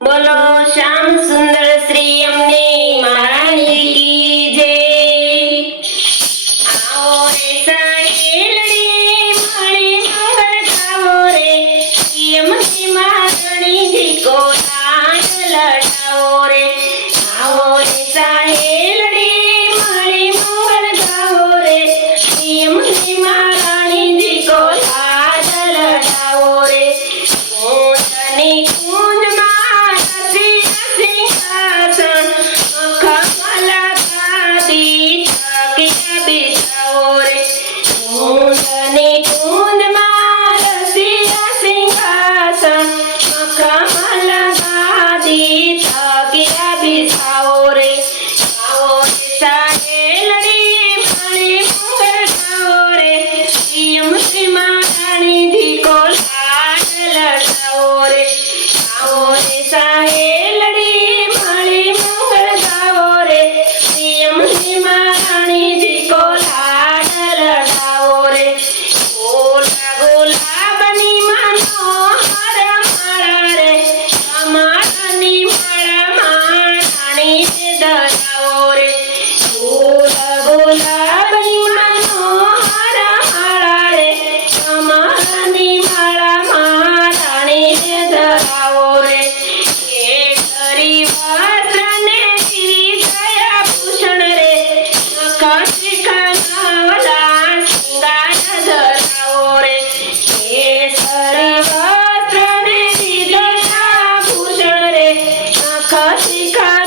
બોલો શ્યામ સુંદર શ્રી અમને મહારાણી કી જય। આવો રે સાહેલડી મારી મંગળ ગાવો રે, અમને મહારાણીજી કો લાડ લડાવો રે। આવો રે સાહેલડી મારી મંગળ ગાવો રે, અમને મહારાણીજી કો લાડ લડાવો રે। હું તને કુંજમાં રસી સિંહાસન કમલા ગાદી તકિયા બિછાવો રે। હું તને કુંજમાં રસી સિંહાસન કમલા ગાદી તકિયા બિછાવો રે। આવો રે સાહેલડી મારી મંગળ ગાવો રે, અમને મહારાણીજી કો લાડ લડાવો રે। આવો રે સાહેલડી મારી મંગળ ગાવો રે, અમને મહારાણીજી કો લાડ લડાવો રે। ગોલા ગુલાબની મનોહર માળા રે, કમળની માળામાં રાણીને ધરાવો રે। ગોલા ગુલાબની મનોહર માળા રે, કમળની માળામાં રાણીને ધરાવો રે। કેસરી વસ્ત્રને વિરિધયા ભૂષણ રે, નખશિખાના શૃંગાર ધરાવો રે। કેસરી વસ્ત્રને વિરિધયા ભૂષણ રે, નખશિખા